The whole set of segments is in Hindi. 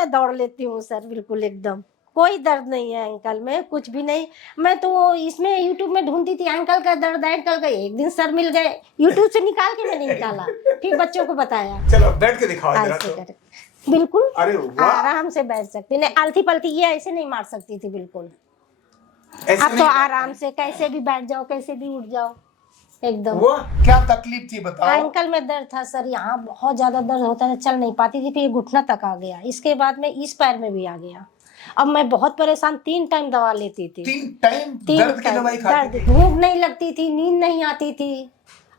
मैं दौड़ लेती हूँ सर, बिल्कुल एकदम कोई दर्द नहीं है एंकल में, कुछ भी नहीं। मैं तो इसमें यूट्यूब में ढूंढती थी एंकल का दर्द, एंकल का। एक दिन सर मिल गए, यूट्यूब से निकाल के मैंने निकाला, फिर बच्चों को बताया। चलो बैठ के दिखाओ जरा ऐसे तो। कर बिल्कुल अरे वाह, आराम से बैठ सकती, नहीं आलती पलती ये ऐसे नहीं मार सकती थी बिल्कुल। ऐसे अब तो नहीं। आराम से कैसे भी बैठ जाओ, कैसे भी उठ जाओ एकदम। वो क्या तकलीफ थी बताओ? एंकल में दर्द था सर, यहाँ बहुत ज्यादा दर्द होता था, चल नहीं पाती थी, फिर घुटना तक आ गया, इसके बाद में इस पैर में भी आ गया। अब मैं बहुत परेशान, 3 टाइम दवा लेती थी। 3 टाइम दर्द की दवाई खाती थी? भूख नहीं लगती थी, नींद नहीं आती थी।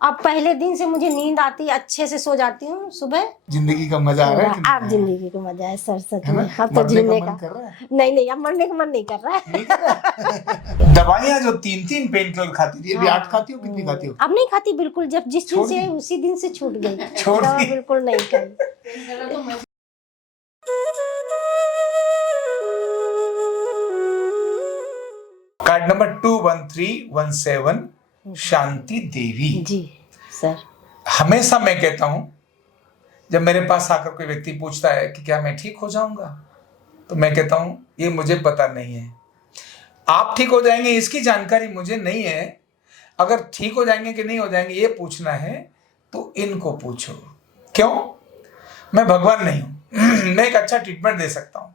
अब पहले दिन से मुझे नींद आती, अच्छे से सो जाती हूँ सुबह। जिंदगी का मजा आ रहा है कि आप जिंदगी का मजा है सर, सच है ना? में। अब तो मरने का जीने मन का कर रहा है? नहीं, अब मरने का मन नहीं कर रहा है। नहीं कर रहा? दवाइयाँ जो 3 पेन किलर खाती थी, अभी 8 खाती हो? कितनी खाती हो? अब नहीं खाती बिल्कुल, जब जिस दिन से उसी दिन से छूट गई, दवा बिल्कुल नहीं खाई। कार्ड नंबर 21317 शांति देवी जी सर। हमेशा मैं कहता हूं, जब मेरे पास आकर कोई व्यक्ति पूछता है कि क्या मैं ठीक हो जाऊंगा, तो मैं कहता हूं ये मुझे पता नहीं है। आप ठीक हो जाएंगे इसकी जानकारी मुझे नहीं है। अगर ठीक हो जाएंगे कि नहीं हो जाएंगे ये पूछना है तो इनको पूछो। क्यों? मैं भगवान नहीं हूं। मैं एक अच्छा ट्रीटमेंट दे सकता हूं,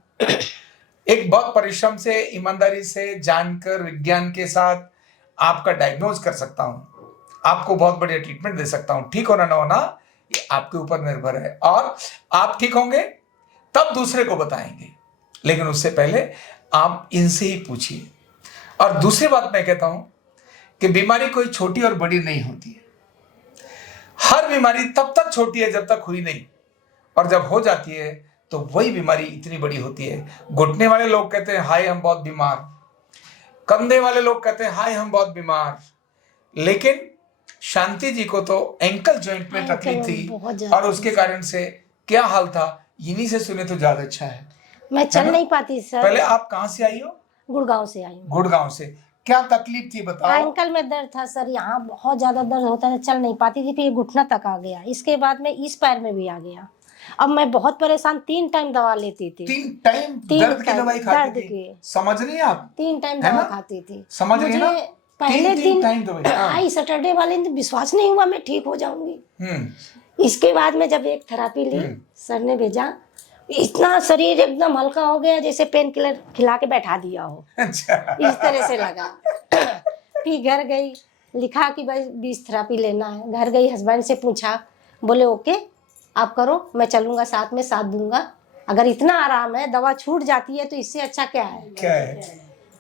एक बहुत परिश्रम से, ईमानदारी से, जानकर, विज्ञान के साथ आपका डायग्नोज कर सकता हूं, आपको बहुत बढ़िया ट्रीटमेंट दे सकता हूं। ठीक होना ना होना ये आपके ऊपर निर्भर है, और आप ठीक होंगे तब दूसरे को बताएंगे, लेकिन उससे पहले आप इनसे ही पूछिए। और दूसरी बात मैं कहता हूं कि बीमारी कोई छोटी और बड़ी नहीं होती है। हर बीमारी तब तक छोटी है जब तक हुई नहीं, और जब हो जाती है तो वही बीमारी इतनी बड़ी होती है। घुटने वाले लोग कहते हैं हाय हम बहुत बीमार, कंधे वाले लोग कहते हैं हाय हम बहुत बीमार, लेकिन शांति जी को तो एंकल जॉइंट में तकलीफ थी, और उसके कारण से क्या हाल था इन्हीं से सुने तो ज्यादा अच्छा है। मैं चल नहीं पाती सर। पहले आप कहाँ से आई हो? गुड़गांव से आई हूँ। गुड़गांव से। क्या तकलीफ थी बताओ? एंकल में दर्द था सर, यहाँ बहुत ज्यादा दर्द होता था, चल नहीं पाती थी, फिर घुटना तक आ गया, इसके बाद में इस पैर में भी आ गया। अब मैं बहुत परेशान, 3 टाइम दवा लेती थी। 3 टाइम दर्द की दवाई खाती थी? समझ रही आप? 3 टाइम दवा खाती थी। समझ रही ना? पहले दिन हाँ। आई सैटरडे वाले दिन विश्वास नहीं हुआ मैं ठीक हो जाऊंगी। इसके बाद में जब एक थेरेपी ली, सर ने भेजा, इतना शरीर एकदम हल्का हो गया जैसे पेन किलर खिला के बैठा दिया हो। अच्छा। इस तरह से लगा। फिर घर गई, लिखा कि भाई 20 थेरेपी लेना है। घर गई, हस्बैंड से पूछा, बोले ओके आप करो, मैं चलूंगा साथ में, साथ दूंगा। अगर इतना आराम है, दवा छूट जाती है तो इससे अच्छा क्या है? क्या है?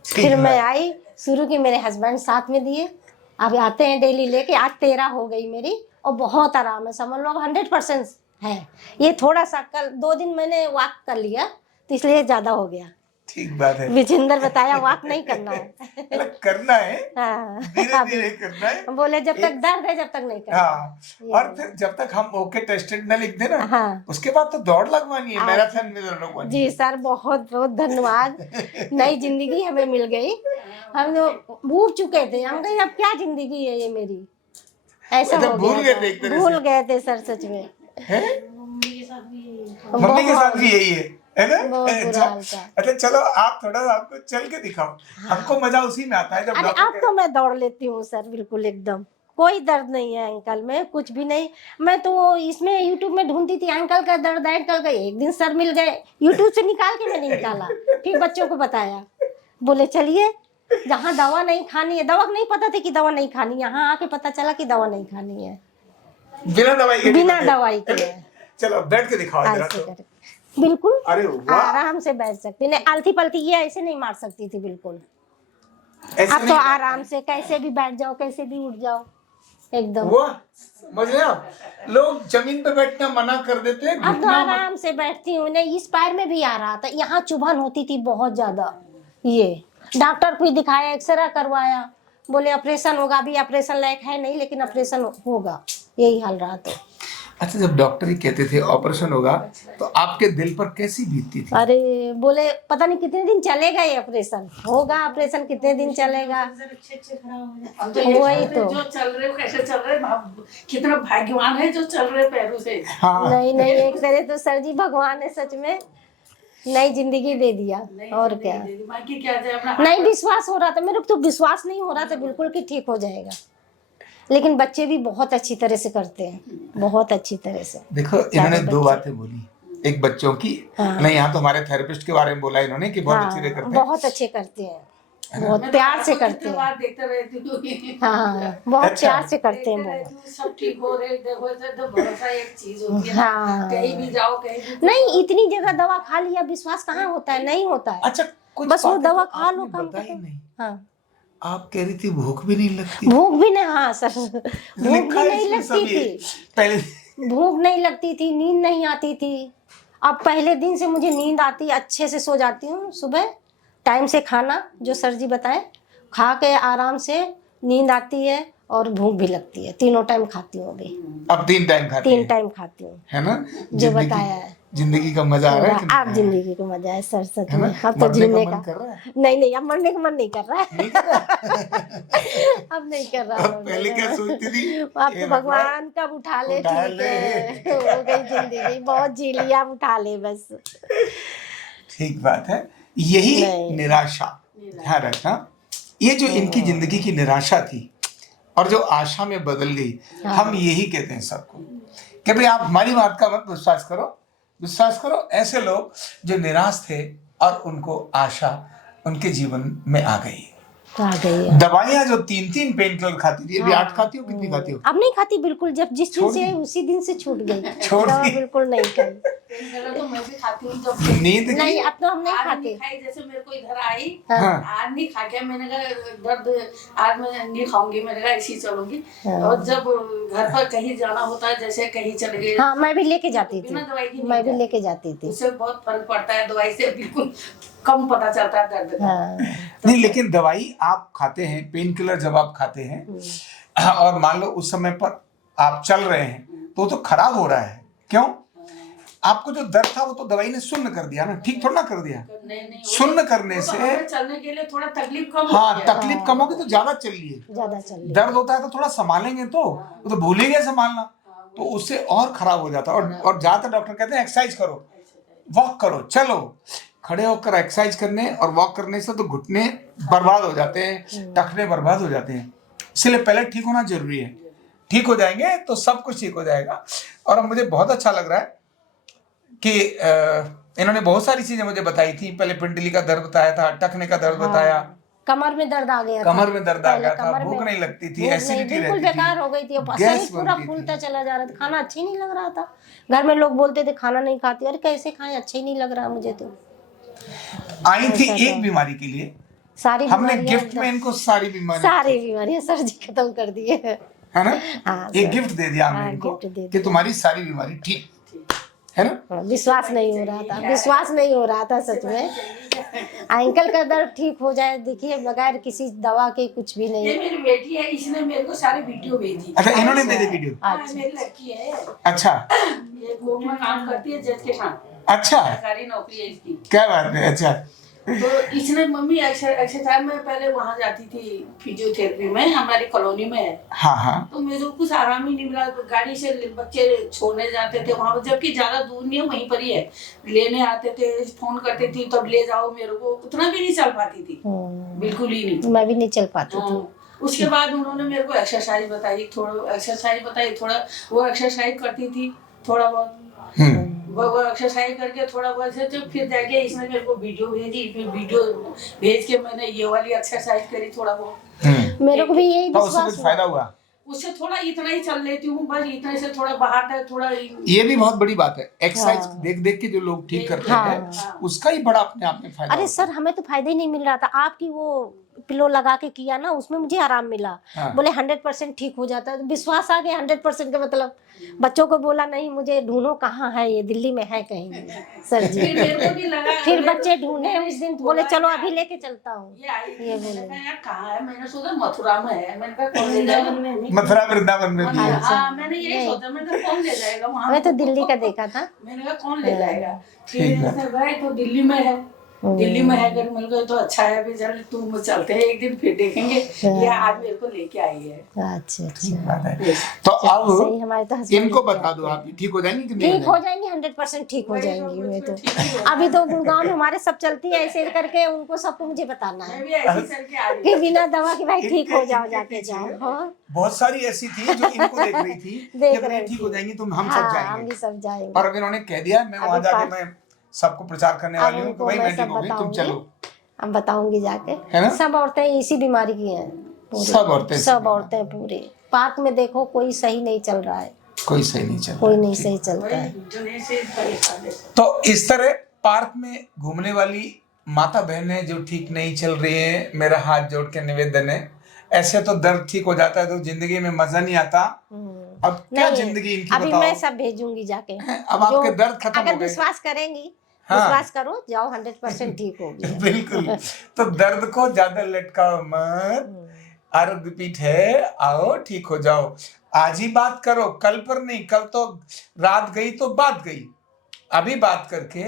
फिर मैं आई, शुरू की मेरे हस्बैंड साथ में दिए, अब आते हैं डेली लेके। आज 13 हो गई मेरी, और बहुत आराम है, समझ लो 100% है। ये थोड़ा सा कल 2 दिन मैंने वॉक कर लिया तो इसलिए ज्यादा हो गया। ठीक बात है। विजेंद्र बताया वॉक नहीं करना है। करना है, हाँ, धीरे-धीरे करना है। बोले जब तक दर्द है जब तक नहीं करना। हाँ, और फिर जब तक हम ओके टेस्टेड न लिख दे ना, हाँ, उसके बाद तो दौड़ लगवानी है, मैराथन में लगवानी जी सर, बहुत बहुत धन्यवाद। नई जिंदगी हमें मिल गई। हम लोग भूल चुके थे, हम कहे अब क्या जिंदगी है ये मेरी, ऐसा हो भूल गया गए था। भूल गए थे सर, सच में। मम्मी के साथ भी यही है ना? अच्छा अच्छा चलो आप थोड़ा आपको चल के दिखाओ। हमको मजा उसी में आता है जब अरे अब तो मैं दौड़ लेती हूँ सर, बिल्कुल एकदम कोई दर्द नहीं है एंकल में, कुछ भी नहीं। मैं तो इसमें यूट्यूब में ढूंढती थी एंकल का दर्द, एंकल का। एक दिन सर मिल गए, यूट्यूब से निकाल के मैंने निकाला, फिर बच्चों को बताया। बोले चलिए, जहाँ दवा नहीं खानी है, दवा नहीं पता थी कि दवा नहीं खानी, यहाँ आके पता चला कि दवा नहीं खानी है, बिना दवाई के। बिना दवाई के। चलो बैठ के दिखाओ जरा तो। बिल्कुल अरे वाह, आराम से बैठ सकती, नहीं आलती पलती ये ऐसे नहीं मार सकती थी बिल्कुल। ऐसे अब तो नहीं। आराम से कैसे भी बैठ जाओ, कैसे भी उठ जाओ एकदम। वाह, मजे आप। लोग जमीन पे बैठना मना कर देते हैं। अब तो आराम से बैठती हूँ। नहीं इस पैर में भी आ रहा था, यहाँ चुभन होती थी बहुत ज्यादा। ये डॉक्टर को दिखाया, एक्सरे करवाया, बोले ऑपरेशन होगा। अभी ऑपरेशन लायक है नहीं, लेकिन ऑपरेशन होगा, यही हाल रहा। तो अच्छा, जब डॉक्टर ही कहते थे ऑपरेशन होगा तो आपके दिल पर कैसी बीतती थी? अरे बोले पता नहीं कितने दिन चलेगा ये ऑपरेशन, होगा ऑपरेशन कितने दिन चलेगा। वही तो जो चल रहे कैसे चल रहे, कितना भाग्यवान है जो चल रहे पैरों से। हाँ। नहीं एक तरह तो सर जी भगवान है सच में। नई जिंदगी दे दिया। नहीं, और नहीं, क्या, दीदी, बाकी क्या जाए अपना नहीं विश्वास हो रहा था मेरे को, तो विश्वास नहीं हो रहा था बिल्कुल कि ठीक हो जाएगा, लेकिन बच्चे भी बहुत अच्छी तरह से करते हैं, बहुत अच्छी तरह से। देखो इन्होंने सारे दो बच्चे। बातें बोली, एक बच्चों की, हाँ। नहीं यहाँ तो हमारे थेरेपिस्ट के बारे में बोला इन्होंने कि बहुत अच्छी तरह करते हैं। बहुत अच्छे करते हैं, बहुत मैं तो प्यार से आपको करते कितनी हैं। बार देखते रहती हूँ। हाँ बहुत अच्छा। प्यार से करते हैं देखते वो। रहती हूँ, सब ठीक हो रहे, देखो तो भरोसा एक चीज होती है ना। हाँ। कहीं भी जाओ, कहीं भी नहीं इतनी जगह दवा खा लिया, विश्वास कहाँ होता है, नहीं होता है। अच्छा कुछ बस वो बातें दवा तो खा लो, आपने काम बताई खत्म। नहीं। हाँ आप कह रही थी भूख भी नहीं लगती। भूख भी नहीं, हाँ सर भूख लिखा भी है नहीं इसमें लगती सब ये। थी, पहले भूख नहीं लगती थी, नींद नहीं आती थी। अब पहले दिन से मुझे नींद आती, अच्छे से सो जाती हूँ, सुबह टाइम से खाना जो सर जी बताए खा के आराम से नींद आती है और भूख भी लगती है, तीनों टाइम खाती हूँ अभी, अब 3 टाइम खाती 3 हैं, टाइम खाती हूँ है ना? जो बताया है। जिंदगी का मजा आ रहा है कि आप जिंदगी को मजा है सर, सच है ना? में अब तो मरने जीने का का मन कर रहा है? नहीं अब मरने का मन नहीं कर रहा है, नहीं कर रहा? अब नहीं कर रहा अब पहले क्या सोचती थी? अब हे तो भगवान कब उठा ले, उठा ठीक ले। है हो गई जिंदगी, बहुत जी लिया, अब उठा ले बस। ठीक बात है, यही नहीं। निराशा ध्यान रखना, ये जो इनकी जिंदगी की निराशा थी और जो आशा में बदल गई, हम यही कहते हैं सबको कि भाई आप हमारी बात का मत विश्वास करो, विश्वास करो ऐसे लोग जो निराश थे और उनको आशा उनके जीवन में आ गई। आ गई है। दवाइयां जो 3 पेन किलर खाती थी, अभी 8 खाती हो, कितनी खाती हो? अब नहीं खाती बिल्कुल, जब जिस दिन छोड़ से दी? उसी दिन से छूट गई, छोड़ दवा दी? बिल्कुल नहीं खाई। तो मैं भी खाती हूँ जब नींद नहीं की? अब तो हम नहीं आज खाते। नहीं खाई, जैसे मेरे को इधर आई हाँ। आज नहीं खा के, मैंने कहा दर्द आज मैं नहीं खाऊंगी, मैंने कहा ऐसी चलूंगी। हाँ। और जब घर पर कहीं जाना होता है, जैसे कहीं चले गए, हाँ मैं भी लेके जाती थी, बिना दवाई की नहीं मैं भी जाती। लेके जाती थी। उससे बहुत फर्क पड़ता है, दवाई से बिल्कुल कम पता चलता है दर्द का। हाँ नहीं लेकिन दवाई आप खाते हैं, पेन किलर जब आप खाते हैं और मान लो उस समय पर आप चल रहे हैं तो तो खराब हो रहा है, क्यों? आपको जो दर्द था वो तो दवाई ने शून्य कर दिया ना, ठीक थोड़ा ना कर दिया। नहीं शून्य करने वो तो से हमें चलने के लिए थोड़ा तकलीफ कम हाँ होती है। तकलीफ कम होगी तो ज्यादा चलिए। ज्यादा चल रही। दर्द होता है तो थोड़ा संभालेंगे, तो वो तो भूल ही गए संभालना, तो उससे और खराब हो जाता है। और ज्यादातर डॉक्टर कहते हैं एक्सरसाइज करो, वॉक करो, चलो। खड़े होकर एक्सरसाइज करने और वॉक करने से तो घुटने बर्बाद हो जाते हैं, टखने बर्बाद हो जाते हैं, इसलिए पहले ठीक होना जरूरी है। ठीक हो जाएंगे तो सब कुछ ठीक हो जाएगा। और अब मुझे बहुत अच्छा लग रहा है कि इन्होंने बहुत सारी चीजें मुझे बताई थी। पहले पिंडली का दर्द बताया था, टखने का दर्द बताया, कमर में दर्द आ गया था, कमर में दर्द आ पहले गया था, कमर भूख में नहीं लगती थी, भूख नहीं, एसिडिटी बिल्कुल रहती बेकार थी, हो गई थी, गैस शरीर पूरा बनती थी। फूलता चला जा रहा था, खाना अच्छा ही नहीं लग रहा था। घर में लोग बोलते थे खाना नहीं खाती, अरे कैसे खाएं, अच्छा ही नहीं लग रहा मुझे तो। आई थी एक बीमारी के लिए, सारी हमने बीमारियां गिफ्ट में इनको सारी बीमारी, सारी बीमारियां सर जी खत्म कर दिए है है ना? हाँ, एक सर। गिफ्ट दे दिया हमने हाँ, इनको गिफ्ट दे कि दिया। तुम्हारी सारी बीमारी ठीक है ना? हाँ, विश्वास नहीं हो रहा था, विश्वास नहीं हो रहा था सच में। अंकल का दर्द ठीक हो जाए, देखिए बगैर किसी दवा के कुछ भी ये नहीं। मेरी बेटी है, इसने मेरे को सारी वीडियो भेजी। अच्छा इन्होंने भेजी वीडियो? हाँ, मेरी लड़की है, अच्छा ये कोर्ट में काम करती है जज के साथ, अच्छा, सरकारी नौकरी है इसकी। क्या बात है। अच्छा तो इसने मम्मी एक्सरसाइज में पहले वहां जाती थी फिजियोथेरेपी में, हमारी कॉलोनी में है। हाँ हाँ तो मेरे को कुछ आराम ही नहीं मिला, गाड़ी से बच्चे छोड़ने जाते थे वहां, जबकि ज्यादा दूर नहीं है, वहीं पर ही है। लेने आते थे, फोन करती थी तब ले जाओ मेरे को, उतना भी नहीं चल पाती थी, बिल्कुल ही नहीं। मैं भी नहीं चल पाती थी। उसके बाद उन्होंने मेरे को एक्सरसाइज बताई, थोड़ा वो एक्सरसाइज करती थी थोड़ा बहुत, वो एक्सरसाइज करके थोड़ा बहुत से, तो फिर जाके इसने मेरे को वीडियो भेजी, फिर वीडियो भेज के मैंने ये वाली एक्सरसाइज करी थोड़ा बहुत। मेरे को भी यही तो उससे विश्वास कुछ हुआ। फायदा हुआ? उससे थोड़ा इतना ही चल लेती हूँ, बस इतने से थोड़ा बाहर तक थोड़ा। ये भी बहुत बड़ी बात है, एक्सरसाइज देख देख के जो लोग ठीक करते हैं उसका ही बड़ा अपने आप में फायदा अरे सर हमें तो फायदा ही नहीं मिल रहा था, आपकी वो पिलो लगा के किया ना, उसमें मुझे आराम मिला। हाँ। बोले 100% ठीक हो जाता है, तो विश्वास आ गया 100% का मतलब। बच्चों को बोला नहीं मुझे ढूंढो कहाँ है, ये दिल्ली में है कहीं नहीं। सर जी फिर मेरे को भी लगा, फिर बच्चे ढूंढे उस दिन, बोले चलो अभी लेके चलता हूँ। ये आई, ये मैंने बोले। कहा यार कहाँ है, मैंने सोचा मथुरा में है, मैंने कहा कौन ले जाएगा। मथुरा वृंदावन में भी है। हाँ मैंने यही सोचा, मैंने कहा कौन ले जाएगा वहाँ। मैं तो दिल्ली का देखा था। मैंने कहा कौन ले जाएगा, ठीक फिर है। इसने गए तो दिल्ली में है। दिल्ली में है, अगर मिल गए तो अच्छा है। अभी चल तुम चलते हैं एक दिन, फिर देखेंगे। ये आज मेरे को लेके आई है। अच्छा ठीक अच्छा, बात है। तो सही। अब हमारे तो husband इनको लेके बता आते दो, हैं। आप ठीक हो जाएंगी कि नहीं ठीक हो जाएंगी, 100% ठीक हो वही तो जाएंगी। मैं तो ठीक ही होगा। अभी तो गुड़गांव में हमारे सब चलती है ऐसे करके, उनको सबको मुझे बताना मैं है भी ऐसे चल के आ रही कि हूँ। बिना दवा के भाई ठीक हो जाओ, इनके जाके पीछे जाओ। हाँ, बहुत सारी ऐसी थी जो इनको देख रही थी कि देख अगर ये रही ठीक थी। हो जाएंगी तो हम सब हाँ, हम जाएंगे। भी सब जाएंगे। और अब इन्होंने कह दिया, मैं वहां अभी जाके पास- मैं सबको प्रचार करने अब वाली हूँ कि उनको भाई मैं मैं ठीक सब हो गई, तुम बताऊंगी। चलो। अब बताऊंगी जाके। है ना? सब औरतें इसी बीमारी की हैं पूरी। सब औरतें सब औरतें पूरी। पार्क में देखो कोई सही नहीं चल रहा है, कोई सही नहीं चल कोई रहा। नहीं ठीक। सही चलता है। वही जो से परेशान है। तो इस तरह पार्क में घूमने वाली माता बहनें जो ठीक नहीं चल रही हैं, मेरा हाथ जोड़ के निवेदन है, ऐसे तो दर्द ठीक हो जाता है तो जिंदगी में मजा नहीं आता। अब क्या नहीं, जिंदगी इनकी अभी बताओ। मैं सब भेजूंगी जाके। अब आपके दर्द खत्म अगर हो गए। विश्वास करेंगी, हाँ। विश्वास करो, जाओ 100% ठीक होगी। बिल्कुल। तो दर्द को ज्यादा लटकाओ मत, आरोग्य पीठ है, आओ ठीक हो जाओ। आज ही बात करो, कल पर नहीं। कल तो रात गई तो बात गई। अभी बात करके,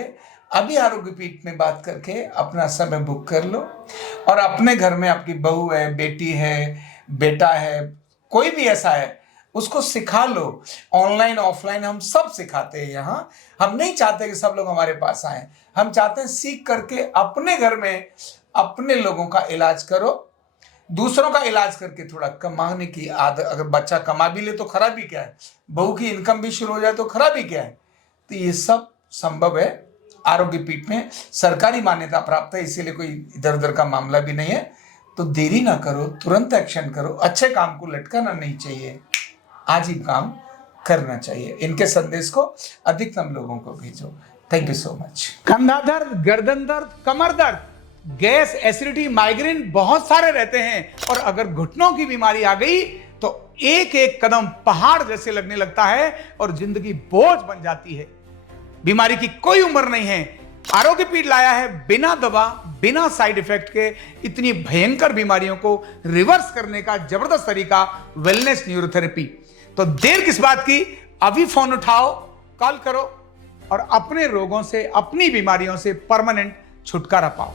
अभी आरोग्य पीठ में बात करके अपना समय बुक कर लो। और अपने घर में आपकी बहू है, बेटी है, बेटा है, कोई भी ऐसा है, उसको सिखा लो। ऑनलाइन ऑफलाइन हम सब सिखाते हैं यहाँ। हम नहीं चाहते कि सब लोग हमारे पास आए, हम चाहते हैं सीख करके अपने घर में अपने लोगों का इलाज करो। दूसरों का इलाज करके थोड़ा कमाने की आदत, अगर बच्चा कमा भी ले तो खराबी क्या है, बहू की इनकम भी शुरू हो जाए तो खराबी क्या है। तो ये सब संभव है। आरोग्य पीठ में सरकारी मान्यता प्राप्त है, इसीलिए कोई इधर उधर का मामला भी नहीं है। तो देरी ना करो, तुरंत एक्शन करो। अच्छे काम को लटकाना नहीं चाहिए, आज ही काम करना चाहिए। इनके संदेश को अधिकतम लोगों को भेजो। Thank you so much. कंधा दर्द, गर्दन दर्द, कमर दर्द, गैस, एसिडिटी, माइग्रेन बहुत सारे रहते हैं। और अगर घुटनों की बीमारी आ गई तो एक एक कदम पहाड़ जैसे लगने लगता है और जिंदगी बोझ बन जाती है। बीमारी की कोई उम्र नहीं है। आरोग्य पीठ लाया है बिना दवा, बिना साइड इफेक्ट के इतनी भयंकर बीमारियों को रिवर्स करने का जबरदस्त तरीका, वेलनेस न्यूरोथेरेपी। तो देर किस बात की, अभी फोन उठाओ, कॉल करो और अपने रोगों से, अपनी बीमारियों से परमानेंट छुटकारा पाओ।